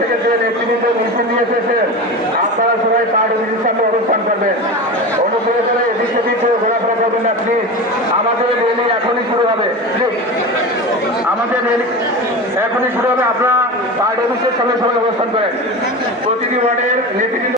থেকে যে নেতৃবৃন্দ মিছিল নিয়ে এসেছেন আপনারা সবাই পার্টি অফিসের সামনে অবস্থান করবেন। অনুগ্রহ করে এদিক সেদিক ঘোরাফেরা করবেন না প্লিজ। আমাদের র্যালি এখনই শুরু হবে, প্লিজ আমাদের র্যালি এখনই শুরু হবে। আপনারা পার্টি অফিসের সামনে সবাই অবস্থান করেন। প্রতিটি ওয়ার্ডের নেতৃবৃন্দ